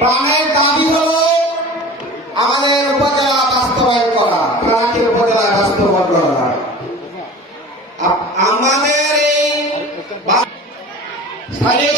প্রাণের দাবি হলো আমাদের উপজেলা বাস্তবায়ন করা, প্রাণীর উপজেলা বাস্তবায়ন করা। আমাদের এই স্থানীয়